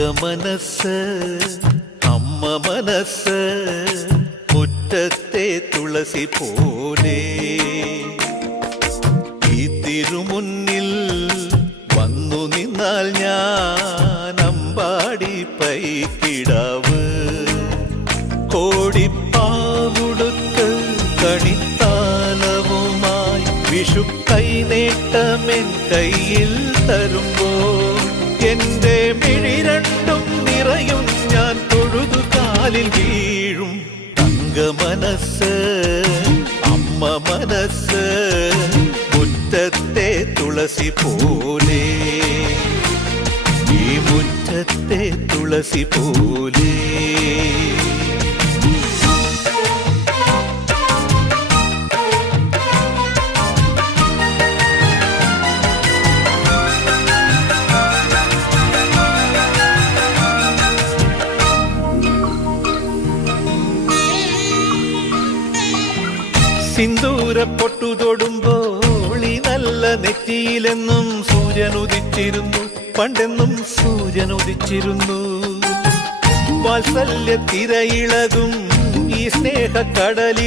തങ്കമനസ് അമ്മ മനസ്സ് മുറ്റത്തെ തുളസി പോലെ ഈ തിരുമുന്നിൽ വന്നു നിന്നാൽ ഞാൻ അമ്പാടി പൈക്കിടാവ് കോടിപ്പാവുടുത്ത് കണിത്താലവുമായി വിഷു കൈനേട്ടമെൻ കയ്യിൽ തരുമ്പോൾ എന്റെ മിഴി രണ്ടും നിറയും ഞാൻ തൊഴുതു കാലിൽ വീഴും തങ്കമനസ് അമ്മ മനസ്സ് മുറ്റത്തെ തുളസി പോലെ ഈ മുറ്റത്തെ തുളസി പോലെ സിന്ദൂര പൊട്ടു തൊടുമ്പോൾ ഈ നല്ല നെറ്റിയിലെന്നും സൂര്യൻ ഉദിച്ചിരുന്നു പണ്ടെന്നും സൂര്യൻ ഉദിച്ചിരുന്നു വാത്സല്യ തിരയിളകും ഈ സ്നേഹക്കടലിൽ